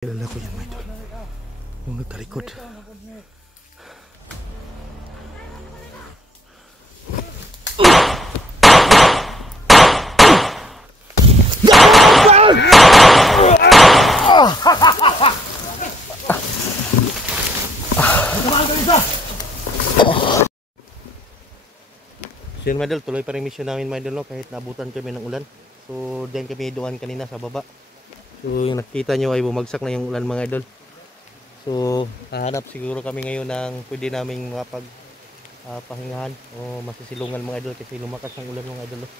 Kilala ko yan, mga idol. Yung nagtalikod. So yun, mga idol, tuloy pa rin mission namin, mga idol, no? Kahit naabutan kami ng ulan. So diyan kami dumaan kanina sa baba. So yung nakita nyo ay bumagsak na yung ulan, mga idol. So hahanap siguro kami ngayon ng pwede naming makapag pahingahan o masisilungan, mga idol, kasi lumakas ang ulan, mga idol, no?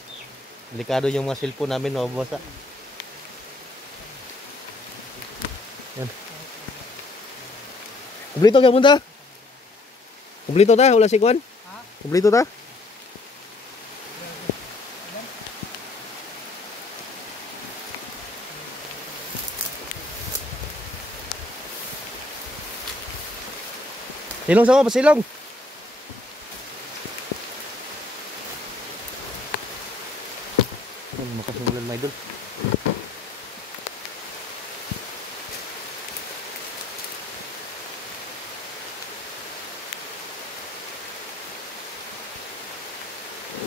Delikado yung mga cellphone namin, mababasa. Yan. Kumplito ka punta? Kumplito ta? Wala si Kwan? Kumplito ta? Silong sama, pasilong. Makasulan, mga idol.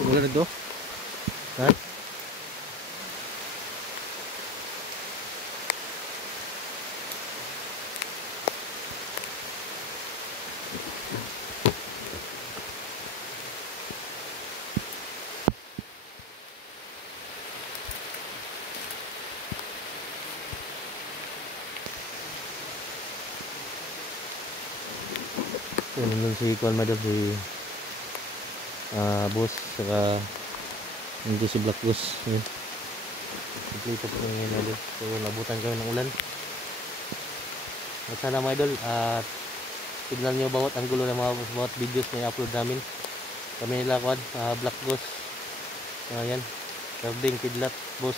Wala na ito. Ha? Yan nandun si Kwan, madam, si boss, saka nandun si Black Goose. Yan. Complete po ngayon, madam. So nabutan kami ng ulan. At sana, mga idol, tignan nyo bawat anggulo ng bawat videos na i-upload namin. Kami nila, Kwan, Black Goose. Yan, Carding, Kidlat, boss.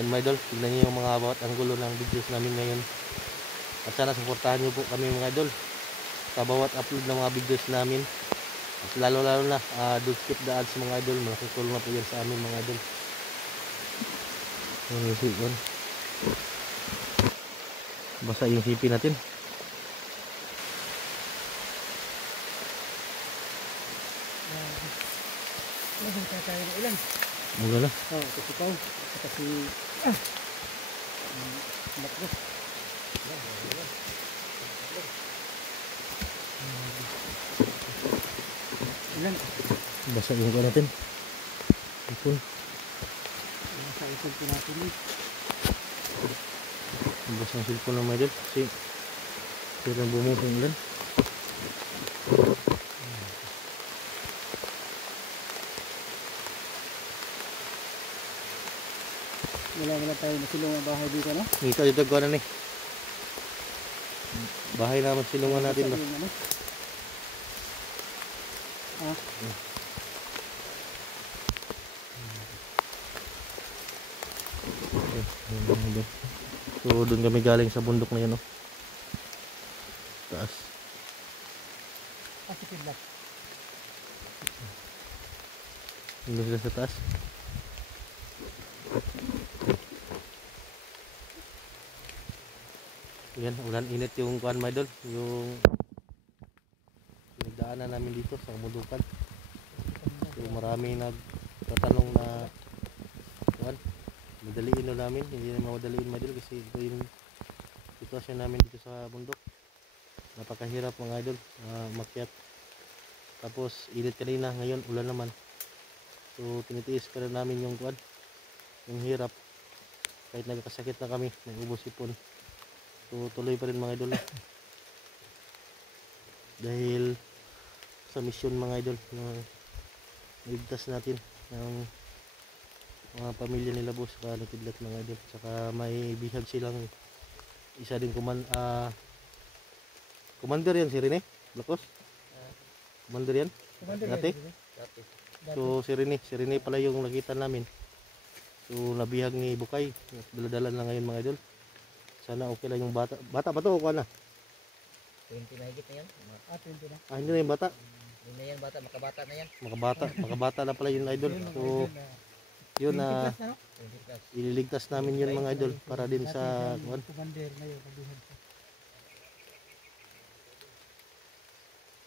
Yan, mga idol, tignan nyo yung mga bawat anggulo ng videos namin ngayon. At sana supportahan nyo po kami, mga idol, sa bawat upload ng mga videos namin. At lalo na don't skip the ads, mga idol. Malaking tulong na po yan sa amin, mga idol. Basa yung sipi natin. Mula na. Kasi ikaw. Kasi makro. Ilan? Basa yung ko natin. Ipon. Basa ipon po natin eh. Basa ang silpon ng mga idol. Kasi kailan bumuhong ulan. Wala tayo masilungan bahay dito, no? Dito ko na ni. Bahay naman silungan natin ba? Ano? So doon kami galing sa bundok na yan, no? Taas. Kidlat. Doon sila sa taas. Yan, ulan init yung kuan, my idol, yung nagdaanan namin dito sa bundukan. So marami nagtatanong na kuan, madaliin na namin. Hindi naman madaliin, my idol, kasi ito yung sitwasyon namin dito sa bundok. Napakahirap, mga idol, makyat. Tapos init kanina, ngayon ulan naman. So tinitiis pa rin namin yung kuan, yung hirap. Kahit nagkasakit na kami, nag-ubos ipon. So tuloy pa rin, mga idol, dahil sa mission, mga idol, na iligtas natin ng mga pamilya nila, boss, saka Kidlat, mga idol. Saka may bihag silang isa din commander yan, si Rene Blacos. Commander yan dati. So si Rene pala yung nakita namin. So nabihag ni Bukay, daladala na ngayon, mga idol. Sana okay lang yung bata. Bata ba to o kuha na? 20 na higit na yan. 20 na. Hindi na yung bata. Hindi na yan bata, makabata na yan. Makabata na pala yung idol. So yun na 20 plus. ililigtas namin yun mga idol para din sa commander ngayon, nabuhat siya.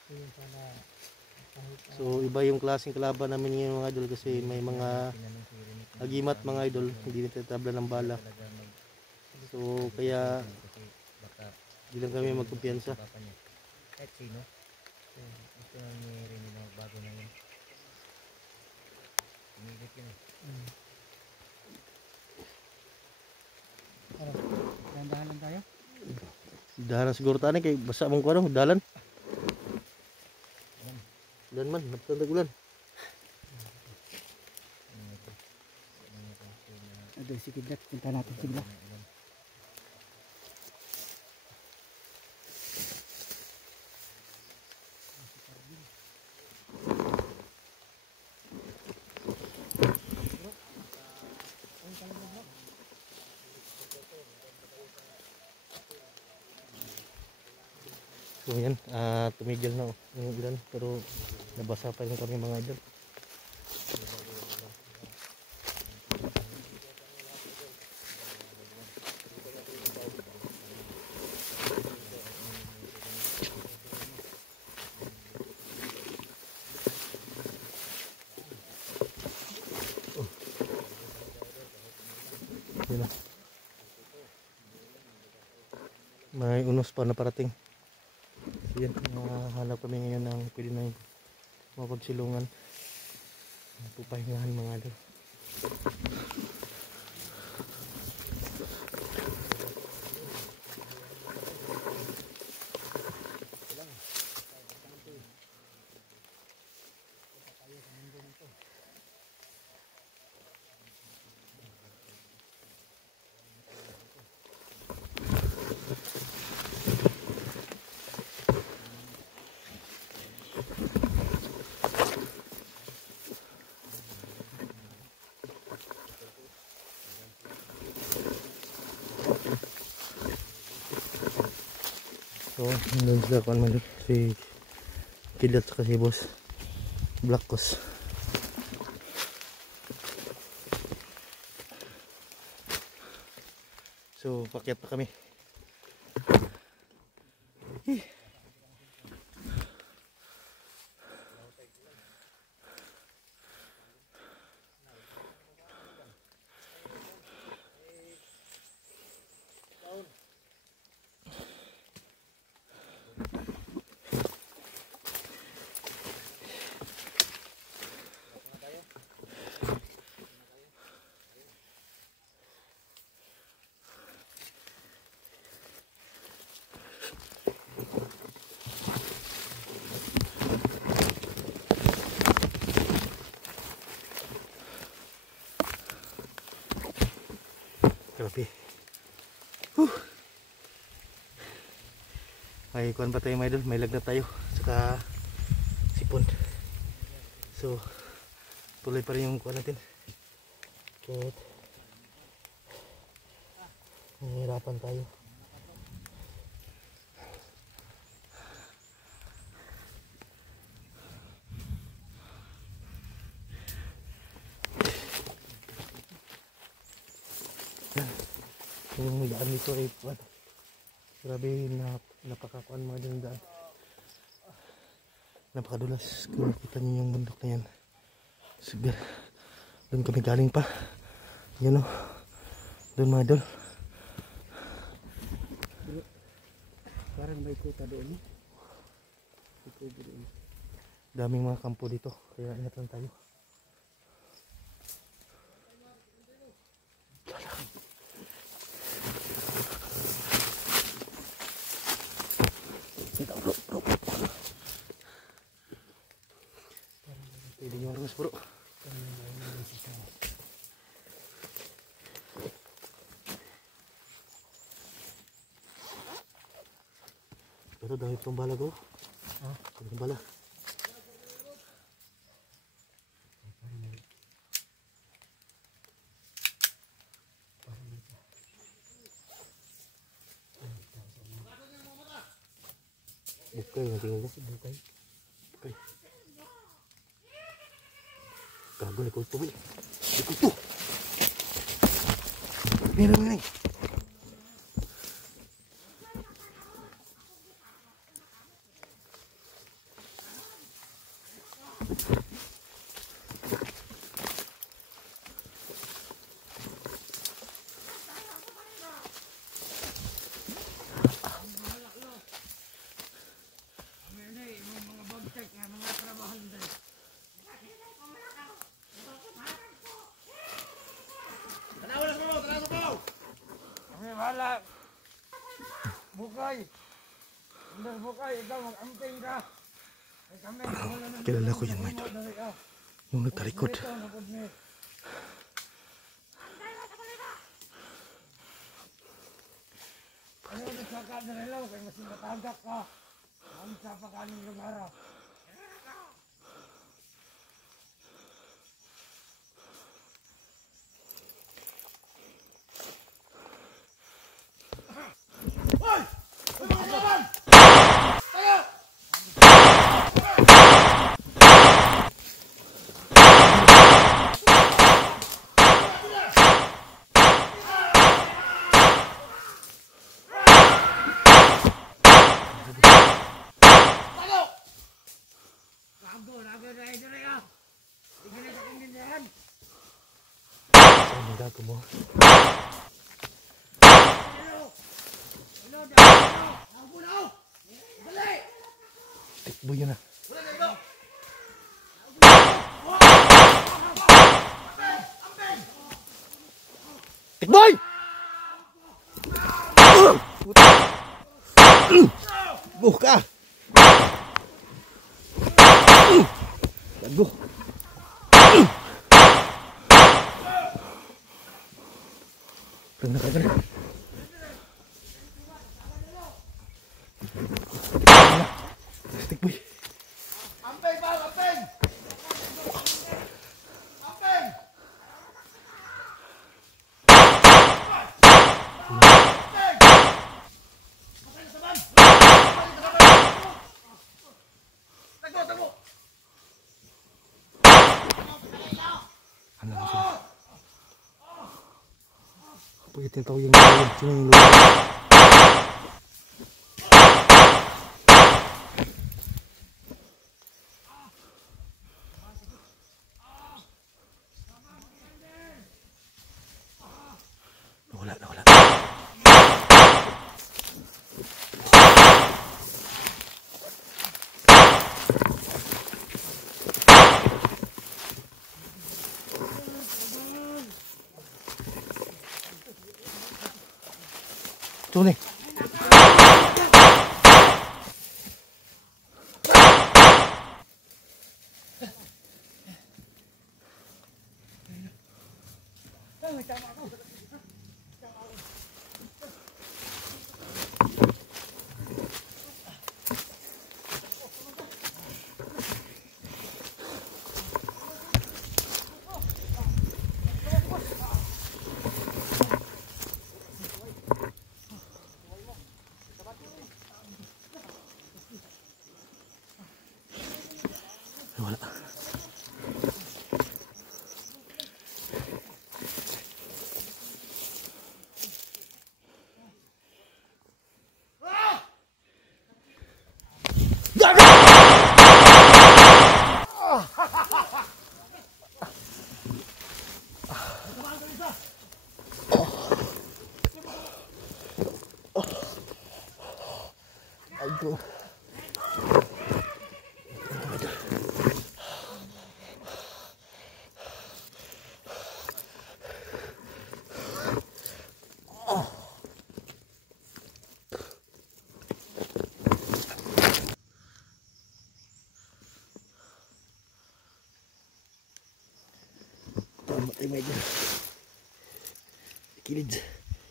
So yun sana kahit so iba yung klaseng kalaban namin ngayon mga idol kasi may mga agimat mga idol, hindi natatabla ng bala. So kaya hindi lang kami magkumpiyansa. Kahit sino. Gusto na ni Rene na magbago na yun. Pinilit yun eh. ano, dahan lang tayo. Dahanan siguro tayo kay basa mong kuano, dalan. Dalan man, napatag ulan. Ado si Kidlat, punta natin sigla. So yan, tumigil na yung ulan pero nabasa pa rin kami mga idol. Yun na. May unos pa na parating. So yan, hanap kami ngayon ng pwede na mapagsilungan. Pupahingahan mga idol. So, nandun sila kung ano si Kidlat sa si boss Blackos. So, pakyat pa kami. Grabe. May kuhan pa tayo mga idol, may lagnat tayo saka sipon. So tuloy pa rin yung kuhan natin. Kahit nahihirapan tayo. Yung daan dito ay grabe, napakakuan mga dyan daan, napakadulas. Kung nakita nyo yung bundok na yan, sige, doon kami galing pa yan o, doon mga idol. Parang may kuta doon. Daming mga kampo dito kaya ingat lang tayo. Pwede nyo oras bro. Pero dami pang bala ko. Dami pang bala. Bukay na tingin ko. Bukay. Gago ni kulto ni. Ni kulto. Ni. Wala. Bukay. Hindi bukay. Ikaw mag-amping ka. Ay kami. Kilala ko yan, mga idol. Yung nagtalikod. Ano nagsaka na relaw kay mas matagak ka. Ang sa pakaning lugar. Ano gago mo? Tikbo yun ah. Tikboy! Buka! Gago! Kena. Tikboy. Amping bang, amping. Amping. Tago. Ano na siya? Pagkat yung tao yung luwag. Sino yung luwag? Nawala. Ito nih. Wala. Aduh. Matay medyo kilid. Okay,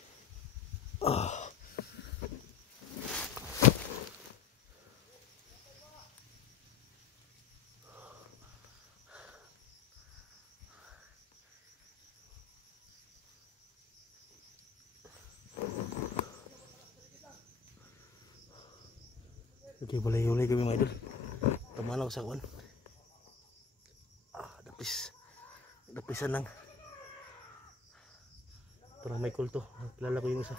boleh kami mga idol. Tumanaw sa kuan. Dapis. Dapisan lang. Parang may kulto. Kilala ko yung isa.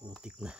Putik na.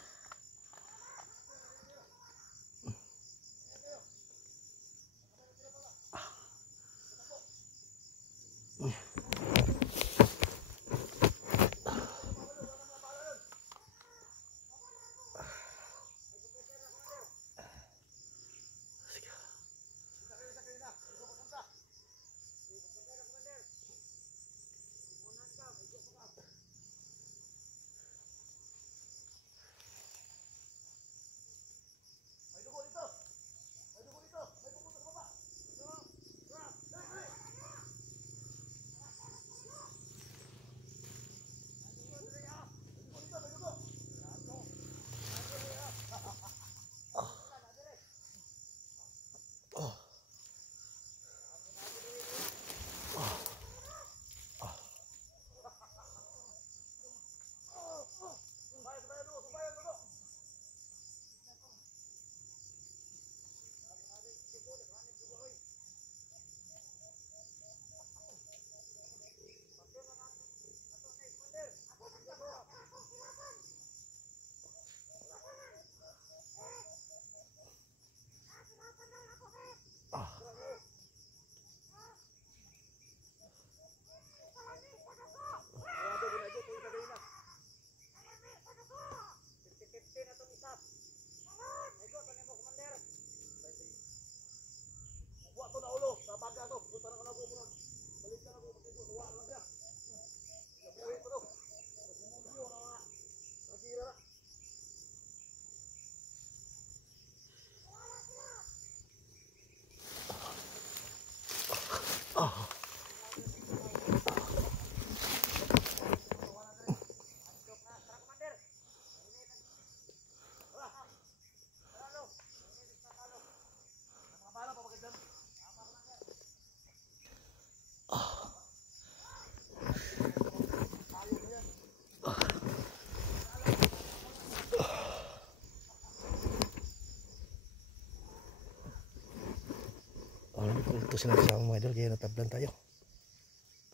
Ito sila kasama mga idol, kaya natablan tayo.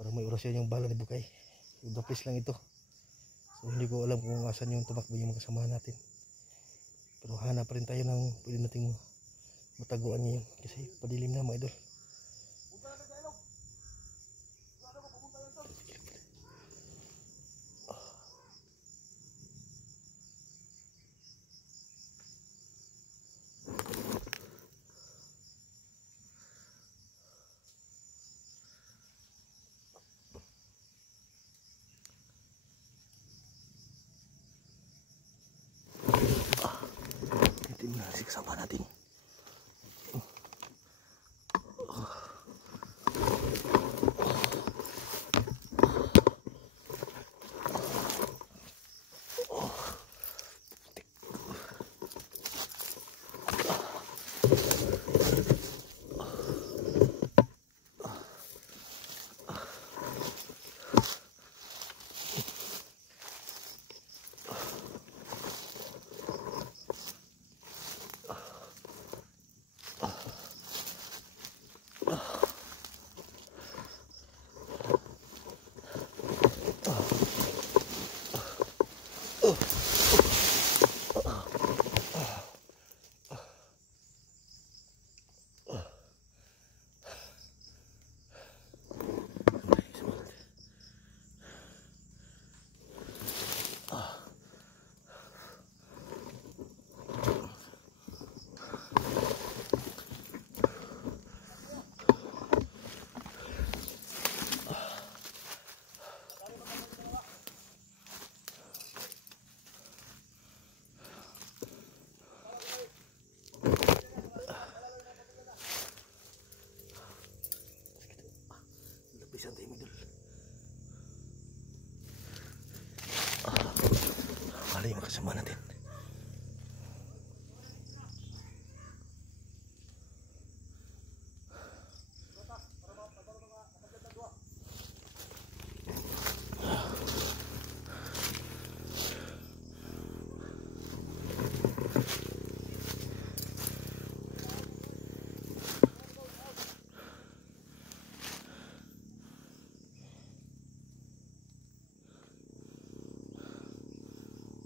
Para may orasyon yung bala ni Bukay. Udapis lang ito. So hindi ko alam kung asan yung tumakbo yung mga kasamahan natin. Pero hanap pa rin tayo ng pwede nating mataguan niya yun. Kasi padilim na mga idol. Ito na si kasama natin. Lapisan tayo mga idol. Malay yung kasama natin.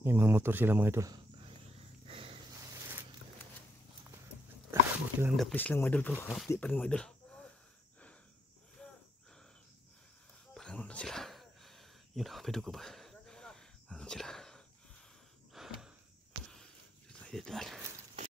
May mga motor sila mga idol. Buti lang dapis lang mga idol bro. Hapdi pa rin mga idol. Parang nandun sila. Yun ako, pwede ko ba? Nandun sila. Dito tayo daan.